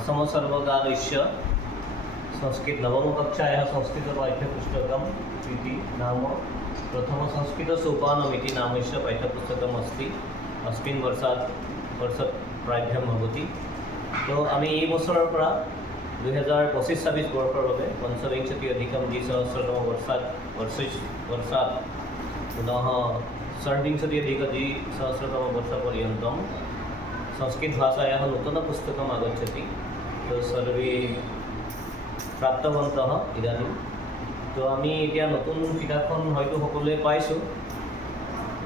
असमसर्वकारस्य संस्कृत नवमकक्षायाः संस्कृतपाठ्यपुस्तकम् इति नाम प्रथमसंस्कृतसोपानमिति नामस्य पाठ्यपुस्तकम् अस्ति। अस्मिन् वर्षात् प्रारम्भं भवति। तो आमी এই বছৰৰ পৰা 2025-26 বৰ্ষৰ বাবে পঞ্চবিংশতি অধিকম দ্বিসহস্ৰতম वर्षात् पुनः षड्विंशति अधिक द्विसहस्रतम वर्षपर्यन्तं संस्कृतभाषायाः नूतनपुस्तकम् आगच्छति। तो सर्वे प्राप्तवन्तः इदानीं। तो आमी এতিয়া নতুন কিতাপখন হয়তো সকলোৱে পাইছোঁ।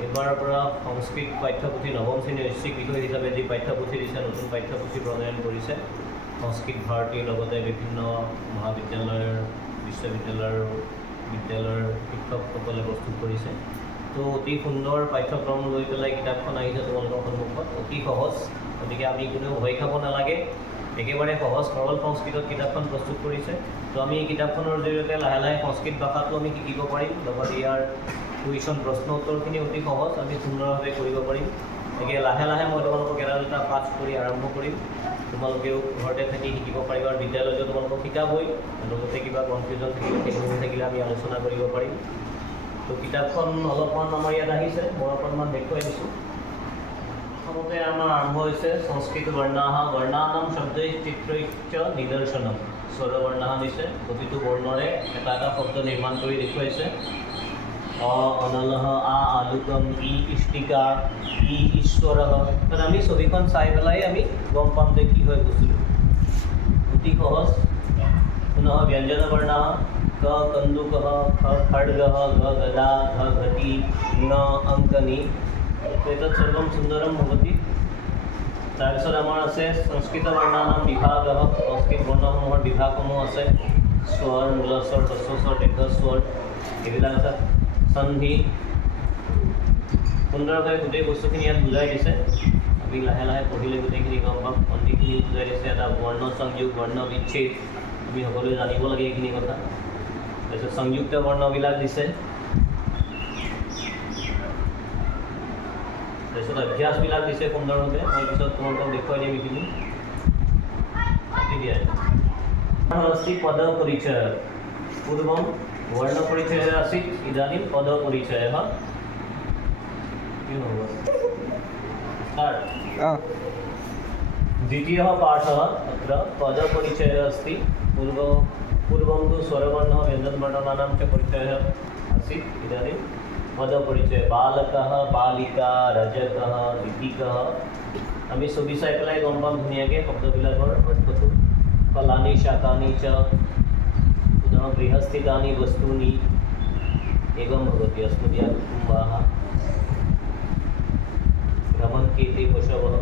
এবাৰৰ পৰা সংস্কৃত পাঠ্যপুথি নৱম শ্ৰেণীৰ ঐচ্ছিক বিষয় হিচাপে যি পাঠ্যপুথি দিছে, নতুন পাঠ্যপুথি প্ৰণয়ন কৰিছে সংস্কৃত ভাৰতীৰ লগতে বিভিন্ন মহাবিদ্যালয়ৰ বিদ্যালয়ৰ শিক্ষকসকলে প্ৰস্তুত কৰিছে। তো অতি সুন্দৰ পাঠ্যক্ৰম লৈ পেলাই কিতাপখন আহিছে তোমালোকৰ সন্মুখত, অতি সহজ। গতিকে আমি কোনেও ভয় খাব নালাগে, একেবাৰে সহজ সৰল সংস্কৃতত কিতাপখন প্ৰস্তুত কৰিছে। তো আমি এই কিতাপখনৰ জৰিয়তে লাহে লাহে সংস্কৃত ভাষাটো আমি শিকিব পাৰিম, লগতে ইয়াৰ কুৱেশ্যন প্ৰশ্ন উত্তৰখিনি অতি সহজ আমি সুন্দৰভাৱে কৰিব পাৰিম। গতিকে লাহে লাহে মই তোমালোকক এটা দুটা পাঠ কৰি আৰম্ভ কৰিম, তোমালোকেও ঘৰতে থাকি শিকিব পাৰিবা। আৰু বিদ্যালয়তো তোমালোকক শিকাবই, লগতে কিবা কনফিউজন থাকিলে আমি আলোচনা কৰিব পাৰিম। তো কিতাপখন অলপমান আমাৰ ইয়াত আহিছে, মই অকণমান দেখুৱাই দিছোঁ। প্ৰথমতে আমাৰ আৰম্ভ হৈছে সংস্কৃত বৰ্ণানাম শব্দই চিত্ৰৈশ্চ নিদৰ্শনম। স্বৰবৰ্ণাহ দিছে, প্ৰতিটো বৰ্ণৰে এটা এটা শব্দ নিৰ্মাণ কৰি দেখুৱাইছে। অ অনলহ, আ আলুকম, ই ইষ্টিকা, ই ঈশ্বৰ। তাত আমি ছবিখন চাই পেলাই আমি গম পাম যে কি হয় বস্তুটো। অতি সহজ। পুনঃ ব্যঞ্জনবৰ্ণাহ ক কন্দুকः, খ খड्गः, গ গদা, ঘ ঘটি, ন অঙ্কনি। এতৎ সর্বম সুন্দরম ভবতি। তাৰপিছত আমাৰ আছে সংস্কৃত বৰ্ণানাম বিভাগः। সংস্কৃত বৰ্ণসমূহৰ বিভাগসমূহ আছে, স্বৰ, মূলস্বৰ, হ্ৰস্বস্বৰ, দীৰ্ঘস্বৰ, এইবিলাক আছে। সন্ধি, সুন্দৰভাৱে গোটেই বস্তুখিনি ইয়াত বুজাই দিছে। আমি লাহে লাহে পঢ়িলে গোটেইখিনি গম পাম। সন্ধিখিনি বুজাই দিছে, এটা বৰ্ণ সংযোগ, বৰ্ণ বিচ্ছেদ, আমি সকলোৱে জানিব লাগে এইখিনি কথা। তাৰপিছত সংযুক্ত বৰ্ণবিলাক দিছে। তাৰপিছত অভ্যাসবিলাক দিছে সুন্দৰভাৱে। মই পিছত তোমালোকক দেখুৱাই দিম এইখিনি। দিয়া अस्ति पद परिचय। पूर्वं वर्ण परिचयः आसीत्, इदानीं पद परिचयः। द्वितीयः पाठः अत्र पद परिचयः अस्ति। पूर्वं तु स्वरवर्णः व्यञ्जनवर्णानां च परिचयः आसीत्, इदानीं पदपरिचय। बालकः, बालिका, रजकः, लिपिकः। আমি ছবি চাই পেলাই গম পাম ধুনীয়াকৈ শব্দবিলাকৰ অৰ্থটো। ফলানি শাকানি চ, পুনঃ গৃহস্থিতানি বস্তুনি एवं भवति। अस्मदीय कुटुम्बाः भ्रमन्त्येते पशवः।